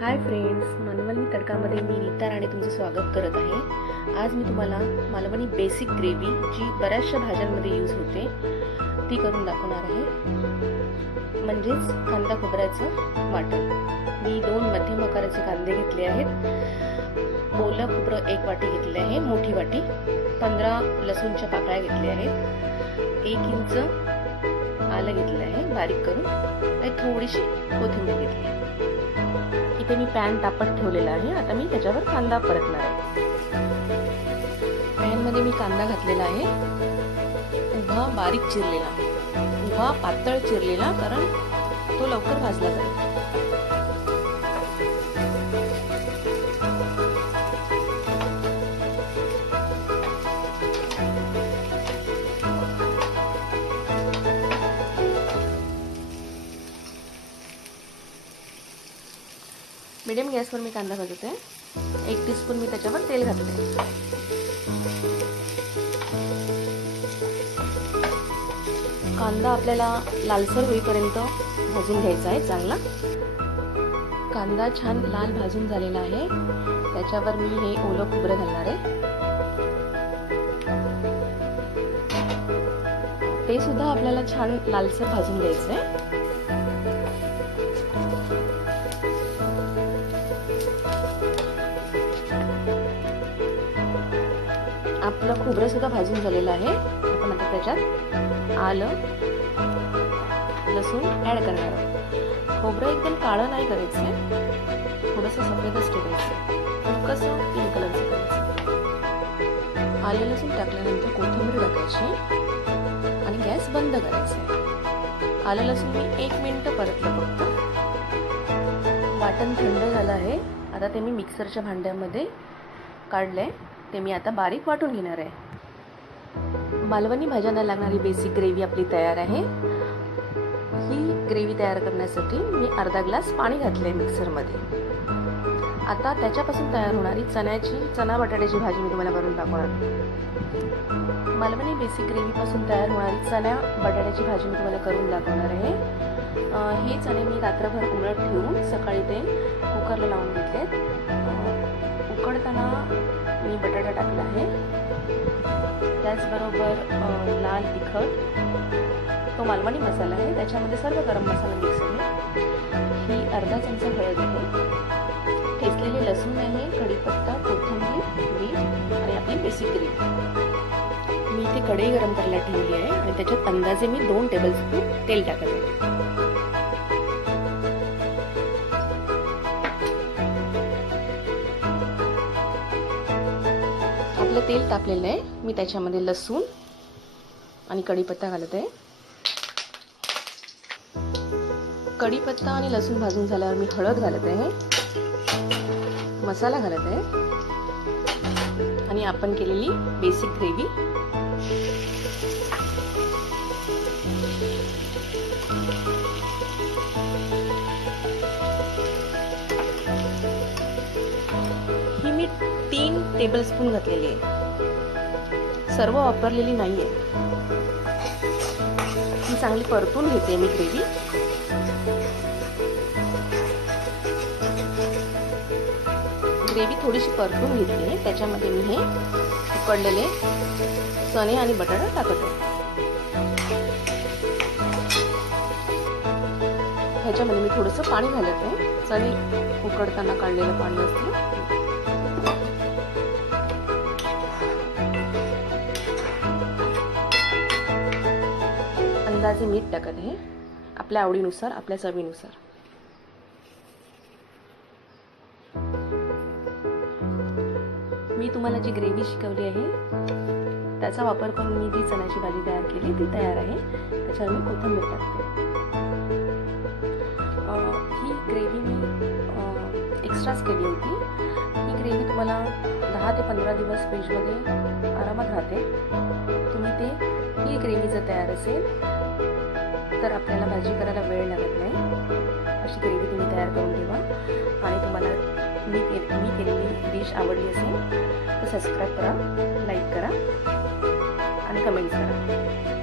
Hi friends, Malvani तडकामध्ये मी नीता राणे तुमचं स्वागत करत आहे। आज मी तुम्हाला मालवणी बेसिक ग्रेव्ही जी बऱ्याचशा भाज्यांमध्ये यूज होते ती करून दाखवणार आहे, म्हणजेच कांदा खोबऱ्याचं वाटण। मी 2 मध्यम आकाराचे कांदे घेतले आहेत, ओलं खोबरं 1 वाटी घेतले आहे, मोठी वाटी, 15 लसूणच्या पाकळ्या घेतल्या आहेत, 1 इंच आलं घेतलं आहे बारीक करून, आणि थोडीशी कोथिंबीर घेतली आहे। इथे मी पॅन तापत ठेवलेला आहे। आता मी त्याच्यावर कांदा परतणार आहे। पॅन मध्ये मी कांदा घातलेला आहे, उभा बारीक चिरलेला, उभा पातळ चिरलेला, कारण तो लवकर भाजला जाईल। मीडियम गॅसवर मी कांदा भाजते। 1 टीस्पून मी त्याच्यावर तेल घालते। कांदा आपल्याला लालसर होईपर्यंत भाजून घ्यायचा आहे चांगला। कांदा छान लाल भाजून झालेला आहे, त्याच्यावर मी हे ओलं खोबरं घालणार आहे। ते सुद्धा आपल्याला छान लालसर भाजून घ्यायचं आहे। आपलं खोबरं सुद्धा भाजून झालेलं आहे। आपण आता त्याच्यात आलं लसूण ऍड करणार आहोत। खोबरं एकदम काळं नाही करायचं, थोडंसं सफेदच ठेवायचं, हलकंसं पिंक कलरचं करायचं। आलं लसूण टाकल्यानंतर कोथिंबीर टाकायची आणि गॅस बंद करायचा। आलं लसूण मी 1 मिनिट परतलं फक्त। वाटण थंड झालं आहे, आता ते मी मिक्सरच्या भांड्यामध्ये काढलंय, ते मी आता बारीक वाटून घेणार आहे। मालवणी भाज्यांना लागणारी बेसिक ग्रेव्ही आपली तयार आहे। ही ग्रेव्ही तयार करण्यासाठी मी अर्धा ग्लास पाणी घातले मिक्सरमध्ये। आता त्याच्यापासून तयार होणारी चणा बटाट्याची भाजी मी तुम्हाला करून दाखवणार। मालवणी बेसिक ग्रेव्ही पासून तयार होणारी चणा बटाट्याची भाजी मी तुम्हाला करून दाखवणार आहे। हे चणे मी रात्रभर उलट ठेवून सकाळी ते कुकरला लावून घेतलेत। उकडताना मी बटाटा टाकला आहे, त्याचबरोबर लाल तिखट, तो मालवणी मसाला आहे, त्याच्यामध्ये सर्व गरम मसाला मिक्स आहे। ही अर्धा चमचा हळद आहे, ठेचलेले लसूण आहे, कढीपत्ता, कोथिंबीर, मीठ आणि आपली बेसिक ग्रेव्ही। मी इथे कढई गरम करायला ठेवली आहे आणि त्याच्यात अंदाजे मी 2 टेबलस्पून तेल टाकत आहे। आपलं तेल तापलेलं आहे, मी त्याच्यामध्ये लसूण आणि कढीपत्ता घालत आहे। कढीपत्ता आणि लसूण भाजून झाल्यावर मी हळद घालत आहे, मसाला घालत आहे आणि आपण केलेली बेसिक ग्रेव्ही। ही मी 3 टेबलस्पून घातलेली आहे, सर्व वापरलेली नाहीये। ही चांगली परतून घेते मी ग्रेव्ही। ग्रेव्ही थोडीशी परतून घेतली, त्याच्यामध्ये मी हे उकडलेले चणे आणि बटाटा टाकत आहे। ह्याच्यामध्ये मी थोडंसं पाणी घालत आहे, चणे उकडताना काढलेलं पाणी असतं। अंदाजे मीठ टाकत आहे, आपल्या आवडीनुसार, आपल्या चवीनुसार। मी तुम्हाला जी ग्रेव्ही शिकवली आहे त्याचा वापर करून मी जी चण्याची भाजी तयार केली ती तयार आहे। त्याच्यावर मी कोथिंबीर टाकते। ही ग्रेव्ही मी एक्स्ट्राच केली होती। ही ग्रेव्ही तुम्हाला 10 ते 15 दिवस फ्रीजमध्ये आरामात राहते। तुम्ही ही ग्रेव्ही जर तयार असेल तर आपल्याला भाजी करायला वेळ लागत नाही। अशी ग्रेव्ही तुम्ही तयार करून ठेवा, आणि तुम्हाला मी केलेली डिश आवडली असेल तर सबस्क्राईब करा, लाईक करा आणि कमेंट्स करा।